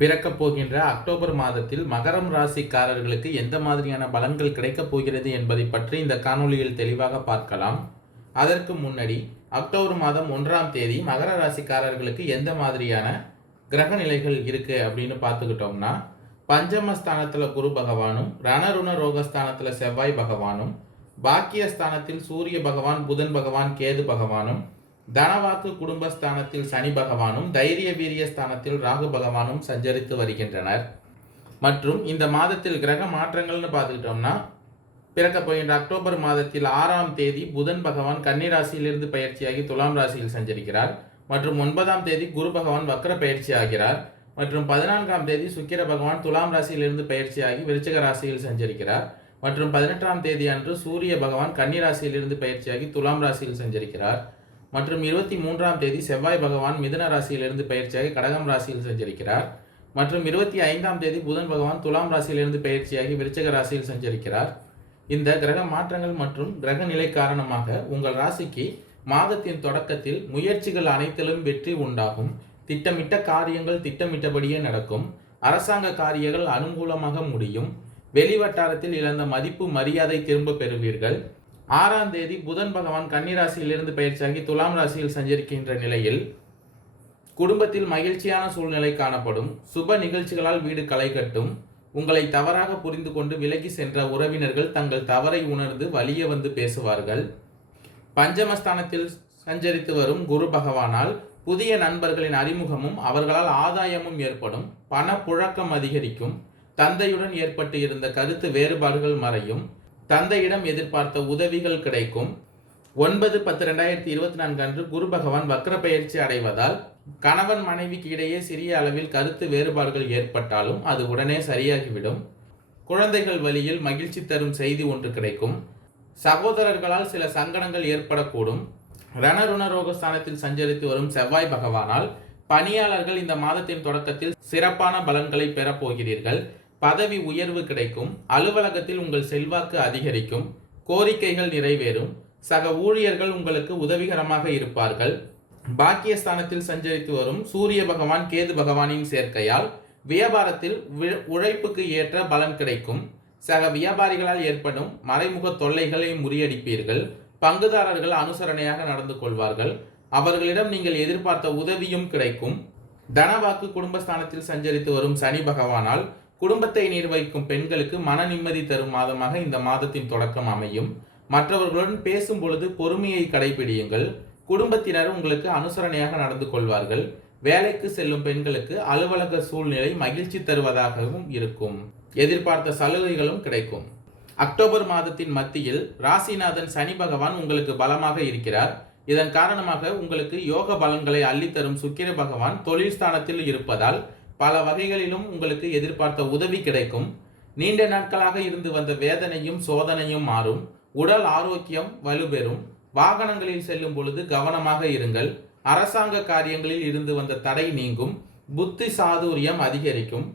பிறக்கப் போகின்ற அக்டோபர் மாதத்தில் மகரம் ராசிக்காரர்களுக்கு எந்த மாதிரியான பலன்கள் கிடைக்கப் போகிறது என்பதை பற்றி இந்த காணொளியில் தெளிவாக பார்க்கலாம். அதற்கு முன்னாடி அக்டோபர் மாதம் ஒன்றாம் தேதி மகர ராசிக்காரர்களுக்கு எந்த மாதிரியான கிரக நிலைகள் இருக்கு அப்படின்னு பார்த்துக்கிட்டோம்னா பஞ்சமஸ்தானத்தில் குரு பகவானும் ரணருண ரோகஸ்தானத்தில் செவ்வாய் பகவானும் பாக்கியஸ்தானத்தில் சூரிய பகவான் புதன் பகவான் கேது பகவானும் தனவாக்கு குடும்பஸ்தானத்தில் சனி பகவானும் தைரிய வீரிய ஸ்தானத்தில் ராகு பகவானும் சஞ்சரித்து வருகின்றனர். மற்றும் இந்த மாதத்தில் கிரக மாற்றங்கள்னு பார்த்துக்கிட்டோம்னா பிறக்க போகின்ற அக்டோபர் மாதத்தில் ஆறாம் தேதி புதன் பகவான் கன்னி ராசியிலிருந்து பயிற்சியாகி துலாம் ராசியில் சஞ்சரிக்கிறார். மற்றும் ஒன்பதாம் தேதி குரு பகவான் வக்ர பயிற்சி ஆகிறார். மற்றும் பதினான்காம் தேதி சுக்கிர பகவான் துலாம் ராசியிலிருந்து பயிற்சியாகி விருச்சிக ராசியில் சஞ்சரிக்கிறார். மற்றும் பதினெட்டாம் தேதி அன்று சூரிய பகவான் கன்னி ராசியிலிருந்து பயிற்சியாகி துலாம் ராசியில் சஞ்சரிக்கிறார். மற்றும் இருபத்தி மூன்றாம் தேதி செவ்வாய் பகவான் மிதன ராசியிலிருந்து பயிற்சியாகி கடகம் ராசியில் சஞ்சரிக்கிறார். மற்றும் இருபத்தி ஐந்தாம் தேதி புதன் பகவான் துலாம் ராசியிலிருந்து பயிற்சியாகி விருச்சக ராசியில் சஞ்சரிக்கிறார். இந்த கிரக மாற்றங்கள் மற்றும் கிரக நிலை காரணமாக உங்கள் ராசிக்கு மாதத்தின் தொடக்கத்தில் முயற்சிகள் அனைத்திலும் வெற்றி உண்டாகும். திட்டமிட்ட காரியங்கள் திட்டமிட்டபடியே நடக்கும். அரசாங்க காரியங்கள் அனுகூலமாக முடியும். வெளிவட்டாரத்தில் இழந்த மதிப்பு மரியாதை திரும்ப பெறுவீர்கள். ஆறாம் தேதி புதன் பகவான் கன்னிராசியிலிருந்து பயிற்சியாகி துலாம் ராசியில் சஞ்சரிக்கின்ற நிலையில் குடும்பத்தில் மகிழ்ச்சியான சூழ்நிலை காணப்படும். சுப நிகழ்ச்சிகளால் வீடு களை கட்டும். உங்களை தவறாக புரிந்து கொண்டு விலகி சென்ற உறவினர்கள் தங்கள் தவறை உணர்ந்து வலிய வந்து பேசுவார்கள். பஞ்சமஸ்தானத்தில் சஞ்சரித்து வரும் குரு பகவானால் புதிய நண்பர்களின் அறிமுகமும் அவர்களால் ஆதாயமும் ஏற்படும். பணப்புழக்கம் அதிகரிக்கும். தந்தையுடன் ஏற்பட்டு இருந்த கருத்து வேறுபாடுகள் மறையும். தந்தையிடம் எதிர்பார்த்த உதவிகள் கிடைக்கும். ஒன்பது பத்து ரெண்டாயிரத்தி இருபத்தி நான்கு அன்று குரு பகவான் வக்ர பயிற்சி அடைவதால் கணவன் மனைவிக்கு இடையே சிறிய அளவில் கருத்து வேறுபாடுகள் ஏற்பட்டாலும் அது உடனே சரியாகிவிடும். குழந்தைகள் வழியில் மகிழ்ச்சி தரும் செய்தி ஒன்று கிடைக்கும். சகோதரர்களால் சில சங்கடங்கள் ஏற்படக்கூடும். ரணருண ரோகஸ்தானத்தில் சஞ்சரித்து வரும் செவ்வாய் பகவானால் பணியாளர்கள் இந்த மாதத்தின் தொடக்கத்தில் சிறப்பான பலன்களை பெறப்போகிறீர்கள். பதவி உயர்வு கிடைக்கும் அலுவலகத்தில் உங்கள் செல்வாக்கு அதிகரிக்கும் கோரிக்கைகள் நிறைவேறும் சக ஊழியர்கள் உங்களுக்கு உதவிகரமாக இருப்பார்கள். பாக்கியஸ்தானத்தில் சஞ்சரித்து வரும் சூரிய பகவான் கேது பகவானின் சேர்க்கையால் வியாபாரத்தில் உழைப்புக்கு ஏற்ற பலன் கிடைக்கும். சக வியாபாரிகளால் ஏற்படும் மறைமுக தொல்லைகளை முறியடிப்பீர்கள். பங்குதாரர்கள் அனுசரணையாக நடந்து கொள்வார்கள். அவர்களிடம் நீங்கள் எதிர்பார்த்த உதவியும் கிடைக்கும். தனவாக்கு குடும்பஸ்தானத்தில் சஞ்சரித்து வரும் சனி பகவானால் குடும்பத்தை நிர்வகிக்கும் பெண்களுக்கு மன நிம்மதி தரும் மாதமாக இந்த மாதத்தின் தொடக்கம் அமையும். மற்றவர்களுடன் பேசும் பொழுது பொறுமையை கடைபிடியுங்கள். குடும்பத்தினர் உங்களுக்கு அனுசரணையாக நடந்து கொள்வார்கள். வேலைக்கு செல்லும் பெண்களுக்கு அலுவலக சூழ்நிலை மகிழ்ச்சி தருவதாகவும் இருக்கும். எதிர்பார்த்த சலுகைகளும் கிடைக்கும். அக்டோபர் மாதத்தின் மத்தியில் ராசிநாதன் சனி பகவான் உங்களுக்கு பலமாக இருக்கிறார். இதன் காரணமாக உங்களுக்கு யோக பலன்களை அள்ளித்தரும் சுக்கிர பகவான் தொழில் ஸ்தானத்தில் இருப்பதால் பல வகைகளிலும் உங்களுக்கு எதிர்பார்த்த உதவி கிடைக்கும். நீண்ட நாட்களாக இருந்து வந்த வேதனையும் சோதனையும் மாறும். உடல் ஆரோக்கியம் வலுப்பெறும். வாகனங்களில் செல்லும் பொழுது கவனமாக இருங்கள். அரசாங்க காரியங்களில் இருந்து வந்த தடை நீங்கும். புத்தி சாதுரியம் அதிகரிக்கும்.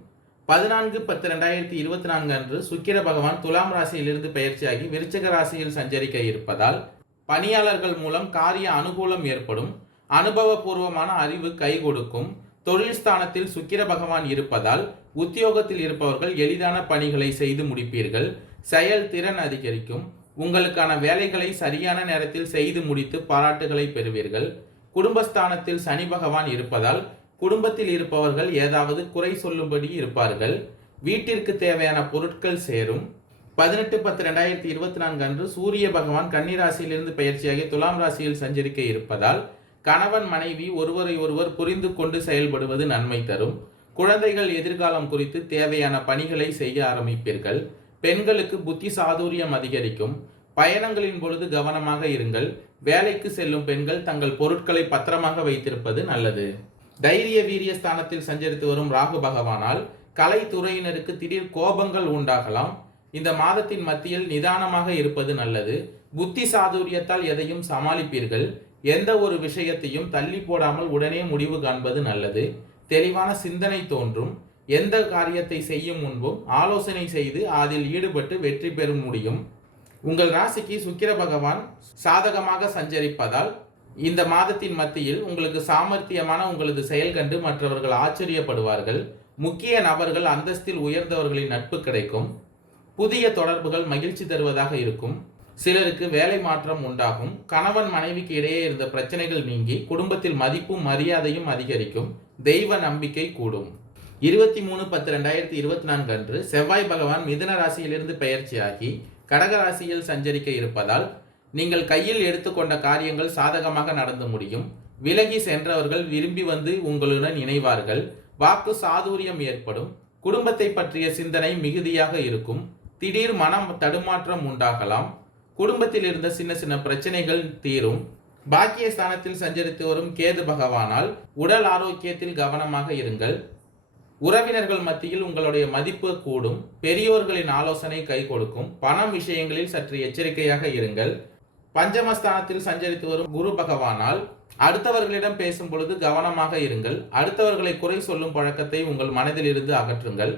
பதினான்கு பத்து ரெண்டாயிரத்தி இருபத்தி நான்கு அன்று சுக்கிர பகவான் துலாம் ராசியிலிருந்து பயிற்சியாகி விருச்சக ராசியில் சஞ்சரிக்க இருப்பதால் பணியாளர்கள் மூலம் காரிய அனுகூலம் ஏற்படும். அனுபவபூர்வமான அறிவு கை கொடுக்கும். தொழில் ஸ்தானத்தில் சுக்கிர பகவான் இருப்பதால் உத்தியோகத்தில் இருப்பவர்கள் எளிதான பணிகளை செய்து முடிப்பீர்கள். செயல் திறன் அதிகரிக்கும். உங்களுக்கான வேலைகளை சரியான நேரத்தில் செய்து முடித்து பாராட்டுகளை பெறுவீர்கள். குடும்பஸ்தானத்தில் சனி பகவான் இருப்பதால் குடும்பத்தில் இருப்பவர்கள் ஏதாவது குறை சொல்லும்படி இருப்பார்கள். வீட்டிற்கு தேவையான பொருட்கள் சேரும். பதினெட்டு பத்து ரெண்டாயிரத்தி இருபத்தி நான்கு அன்று சூரிய பகவான் கன்னிராசியிலிருந்து பயிற்சியாகி துலாம் ராசியில் சஞ்சரிக்க இருப்பதால் கணவன் மனைவி ஒருவரை ஒருவர் புரிந்து கொண்டு செயல்படுவது நன்மை தரும். குழந்தைகள் எதிர்காலம் குறித்து தேவையான பணிகளை செய்ய ஆரம்பிப்பீர்கள். பெண்களுக்கு புத்தி சாதுரியம் அதிகரிக்கும். பயணங்களின் பொழுது கவனமாக இருங்கள். வேலைக்கு செல்லும் பெண்கள் தங்கள் பொருட்களை பத்திரமாக வைத்திருப்பது நல்லது. தைரிய வீரிய ஸ்தானத்தில் சஞ்சரித்து வரும் ராகு பகவானால் கலைத்துறையினருக்கு திடீர் கோபங்கள் உண்டாகலாம். இந்த மாதத்தின் மத்தியில் நிதானமாக இருப்பது நல்லது. புத்தி சாதுரியத்தால் எதையும் சமாளிப்பீர்கள். எந்த ஒரு விஷயத்தையும் தள்ளி போடாமல் உடனே முடிவு காண்பது நல்லது. தெளிவான சிந்தனை தோன்றும். எந்த காரியத்தை செய்யும் முன்பும் ஆலோசனை செய்து அதில் ஈடுபட்டு வெற்றி பெற முடியும். உங்கள் ராசிக்கு சுக்கிர பகவான் சாதகமாக சஞ்சரிப்பதால் இந்த மாதத்தின் மத்தியில் உங்களுக்கு சாமர்த்தியமான உங்களது செயல் கண்டு மற்றவர்கள் ஆச்சரியப்படுவார்கள். முக்கிய நபர்கள் அந்தஸ்தில் உயர்ந்தவர்களின் நட்பு கிடைக்கும். புதிய தொடர்புகள் மகிழ்ச்சி தருவதாக இருக்கும். சிலருக்கு வேலை மாற்றம் உண்டாகும். கணவன் மனைவிக்கு இடையே இருந்த பிரச்சனைகள் நீங்கி குடும்பத்தில் மதிப்பும் மரியாதையும் அதிகரிக்கும். தெய்வ நம்பிக்கை கூடும். இருபத்தி மூணு பத்து ரெண்டாயிரத்தி இருபத்தி நான்கு அன்று செவ்வாய் பகவான் மிதுன ராசியிலிருந்து பெயர்ச்சியாகி கடக ராசியில் சஞ்சரிக்க இருப்பதால் நீங்கள் கையில் எடுத்துக்கொண்ட காரியங்கள் சாதகமாக நடந்து முடியும். விலகி சென்றவர்கள் விரும்பி வந்து உங்களுடன் இணைவார்கள். வாக்கு சாதுரியம் ஏற்படும். குடும்பத்தை பற்றிய சிந்தனை மிகுதியாக இருக்கும். திடீர் மனம் தடுமாற்றம் உண்டாகலாம். குடும்பத்தில் இருந்த சின்ன சின்ன பிரச்சனைகள் தீரும். பாக்கிய ஸ்தானத்தில் சஞ்சரித்து வரும் கேது பகவானால் உடல் ஆரோக்கியத்தில் கவனமாக இருங்கள். உறவினர்கள் மத்தியில் உங்களுடைய மதிப்பு கூடும். பெரியோர்களின் ஆலோசனை கை கொடுக்கும். பணம் விஷயங்களில் சற்று எச்சரிக்கையாக இருங்கள். பஞ்சமஸ்தானத்தில் சஞ்சரித்து வரும் குரு பகவானால் அடுத்தவர்களிடம் பேசும் பொழுது கவனமாக இருங்கள். அடுத்தவர்களை குறை சொல்லும் பழக்கத்தை உங்கள் மனதிலிருந்து அகற்றுங்கள்.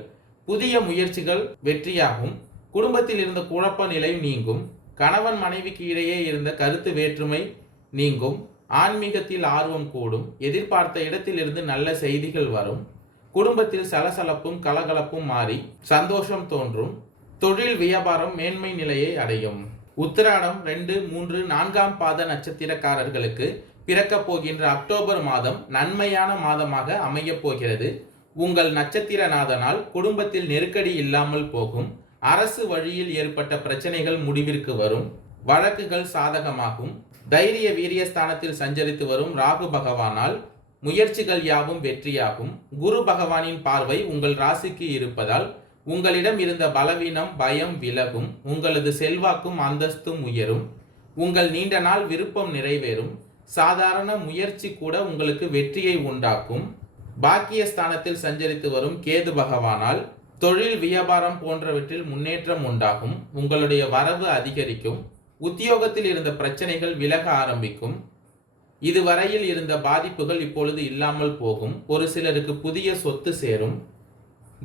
புதிய முயற்சிகள் வெற்றியாகும். குடும்பத்தில் இருந்த குழப்ப நிலை நீங்கும். கணவன் மனைவிக்கு இடையே இருந்த கருத்து வேற்றுமை நீங்கும். ஆன்மீகத்தில் ஆர்வம் கூடும். எதிர்பார்த்த இடத்திலிருந்து நல்ல செய்திகள் வரும். குடும்பத்தில் சலசலப்பும் கலகலப்பும் மாறி சந்தோஷம் தோன்றும். தொழில் வியாபாரம் மேன்மை நிலையை அடையும். உத்திராடம் ரெண்டு மூன்று நான்காம் பாத நட்சத்திரக்காரர்களுக்கு பிறக்கப் போகின்ற அக்டோபர் மாதம் நன்மையான மாதமாக அமையப் போகிறது. உங்கள் நட்சத்திரநாதனால் குடும்பத்தில் நெருக்கடி இல்லாமல் போகும். அரசு வழியில் ஏற்பட்ட பிரச்சனைகள் முடிவிற்கு வரும் வழக்குகள் சாதகமாகும் தைரிய வீரியஸ்தானத்தில் சஞ்சரித்து வரும் ராகு பகவானால் முயற்சிகள் யாவும் வெற்றியாகும். குரு பகவானின் பார்வை உங்கள் ராசிக்கு இருப்பதால் உங்களிடம் இருந்த பலவீனம் பயம் விலகும் உங்களது செல்வாக்கும் அந்தஸ்தும் உயரும் உங்கள் நீண்ட நாள் விருப்பம் நிறைவேறும் சாதாரண முயற்சி கூட உங்களுக்கு வெற்றியை உண்டாக்கும். பாக்கியஸ்தானத்தில் சஞ்சரித்து வரும் கேது பகவானால் தொழில் வியாபாரம் போன்றவற்றில் முன்னேற்றம் உண்டாகும் உங்களுடைய வரவு அதிகரிக்கும் உத்தியோகத்தில் இருந்த பிரச்சனைகள் விலக ஆரம்பிக்கும் இதுவரையில் இருந்த பாதிப்புகள் இப்பொழுது இல்லாமல் போகும் ஒரு சிலருக்கு புதிய சொத்து சேரும்.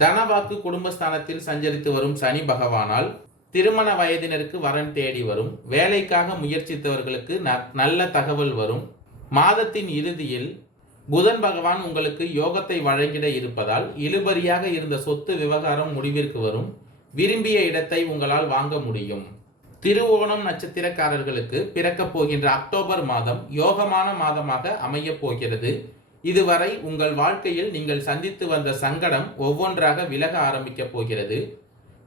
தனவாக்கு குடும்பஸ்தானத்தில் சஞ்சரித்து வரும் சனி பகவானால் திருமண வயதினருக்கு வரன் தேடி வரும் வேலைக்காக முயற்சித்தவர்களுக்கு நல்ல தகவல் வரும். மாதத்தின் இறுதியில் புதன் பகவான் உங்களுக்கு யோகத்தை வழங்கிட இருப்பதால் இழுபறியாக இருந்த சொத்து விவகாரம் முடிவிற்கு வரும். விரும்பிய இடத்தை உங்களால் வாங்க முடியும். திருவோணம் நட்சத்திரக்காரர்களுக்கு பிறக்கப் போகின்ற அக்டோபர் மாதம் யோகமான மாதமாக அமையப் போகிறது. இதுவரை உங்கள் வாழ்க்கையில் நீங்கள் சந்தித்து வந்த சங்கடம் ஒவ்வொன்றாக விலக ஆரம்பிக்கப் போகிறது.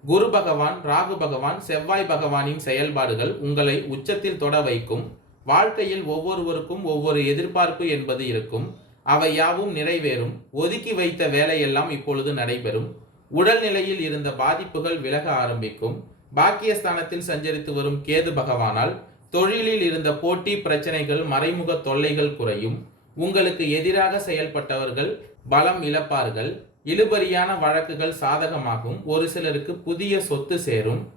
குரு பகவான் ராகு பகவான் செவ்வாய் பகவானின் செயல்பாடுகள் உங்களை உச்சத்தில் தொட வைக்கும். வாழ்க்கையில் ஒவ்வொருவருக்கும் ஒவ்வொரு எதிர்பார்ப்பு என்பது இருக்கும். அவை யாவும் நிறைவேறும். ஒதுக்கி வைத்த வேலையெல்லாம் இப்பொழுது நடைபெறும். உடல்நிலையில் இருந்த பாதிப்புகள் விலக ஆரம்பிக்கும். பாக்கியஸ்தானத்தில் சஞ்சரித்து வரும் கேது பகவானால் தொழிலில் இருந்த போட்டி பிரச்சனைகள் மறைமுக தொல்லைகள் குறையும். உங்களுக்கு எதிராக செயல்பட்டவர்கள் பலம் இழப்பார்கள். இழுபறியான வழக்குகள் சாதகமாகும். ஒரு சிலருக்கு புதிய சொத்து சேரும்.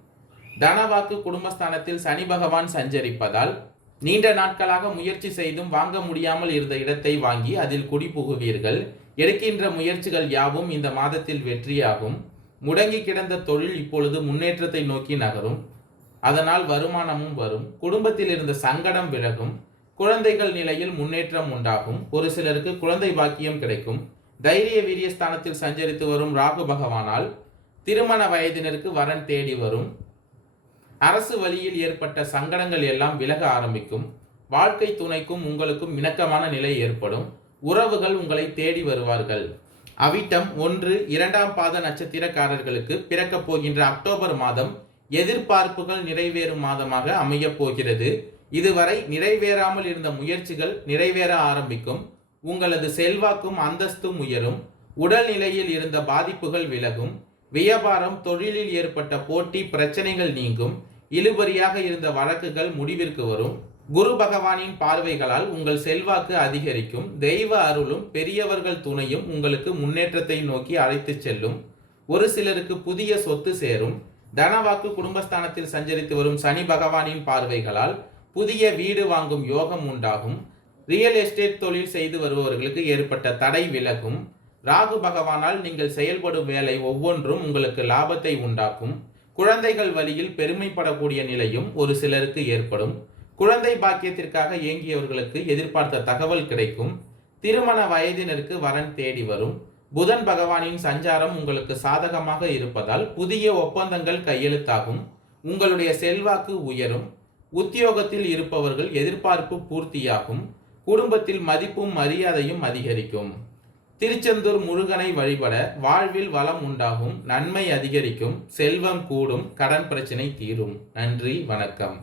தனவாக்கு குடும்பஸ்தானத்தில் சனி பகவான் சஞ்சரிப்பதால் நீண்ட நாட்களாக முயற்சி செய்தும் வாங்க முடியாமல் இருந்த இடத்தை வாங்கி அதில் குடிபுகுவீர்கள் எடுக்கின்ற முயற்சிகள் யாவும் இந்த மாதத்தில் வெற்றியாகும். முடங்கி கிடந்த தொழில் இப்பொழுது முன்னேற்றத்தை நோக்கி நகரும். அதனால் வருமானமும் வரும். குடும்பத்தில் இருந்த சங்கடம் விலகும். குழந்தைகள் நிலையில் முன்னேற்றம் உண்டாகும். ஒரு சிலருக்கு குழந்தை பாக்கியம் கிடைக்கும். தைரிய வீரியஸ்தானத்தில் சஞ்சரித்து வரும் ராகு பகவானால் திருமண வயதினருக்கு வரன் தேடி வரும். அரசு வழியில் ஏற்பட்ட சங்கடங்கள் எல்லாம் விலக ஆரம்பிக்கும். வாழ்க்கை துணைக்கும் உங்களுக்கும் இணக்கமான நிலை ஏற்படும். உறவுகள் உங்களை தேடி வருவார்கள். அவிட்டம் ஒன்று இரண்டாம் பாத நட்சத்திரக்காரர்களுக்கு பிறக்கப் போகின்ற அக்டோபர் மாதம் எதிர்பார்ப்புகள் நிறைவேறும் மாதமாக அமையப் போகிறது. இதுவரை நிறைவேறாமல் இருந்த முயற்சிகள் நிறைவேற ஆரம்பிக்கும். உங்களது செல்வாக்கும் அந்தஸ்தும் உயரும். உடல்நிலையில் இருந்த பாதிப்புகள் விலகும். வியாபாரம் தொழிலில் ஏற்பட்ட போட்டி பிரச்சனைகள் நீங்கும். இழுபறியாக இருந்த வழக்குகள் முடிவிற்கு வரும். குரு பகவானின் பார்வைகளால் உங்கள் செல்வாக்கு அதிகரிக்கும். தெய்வ அருளும் பெரியவர்கள் துணையும் உங்களுக்கு முன்னேற்றத்தை நோக்கி அழைத்துச் செல்லும். ஒரு சிலருக்கு புதிய சொத்து சேரும். தனவாக்கு குடும்பஸ்தானத்தில் சஞ்சரித்து வரும் சனி பகவானின் பார்வைகளால் புதிய வீடு வாங்கும் யோகம் உண்டாகும். ரியல் எஸ்டேட் தொழில் செய்து வருபவர்களுக்கு ஏற்பட்ட தடை விலகும். ராகு பகவானால் நீங்கள் செயல்படும் வேலை ஒவ்வொன்றும் உங்களுக்கு லாபத்தை உண்டாக்கும். குழந்தைகள் வழியில் பெருமைப்படக்கூடிய நிலையும் ஒரு சிலருக்கு ஏற்படும். குழந்தை பாக்கியத்திற்காக இயங்கியவர்களுக்கு எதிர்பார்த்த தகவல் கிடைக்கும். திருமண வயதினருக்கு வரன் தேடி வரும். புதன் பகவானின் சஞ்சாரம் உங்களுக்கு சாதகமாக இருப்பதால் புதிய ஒப்பந்தங்கள் கையெழுத்தாகும். உங்களுடைய செல்வாக்கு உயரும். உத்தியோகத்தில் இருப்பவர்கள் எதிர்பார்ப்பு பூர்த்தியாகும். குடும்பத்தில் மதிப்பும் மரியாதையும் அதிகரிக்கும். திருச்செந்தூர் முருகனை வழிபட வாழ்வில் வளம் உண்டாகும் நன்மை அதிகரிக்கும் செல்வம் கூடும் கடன் பிரச்சனை தீரும். நன்றி வணக்கம்.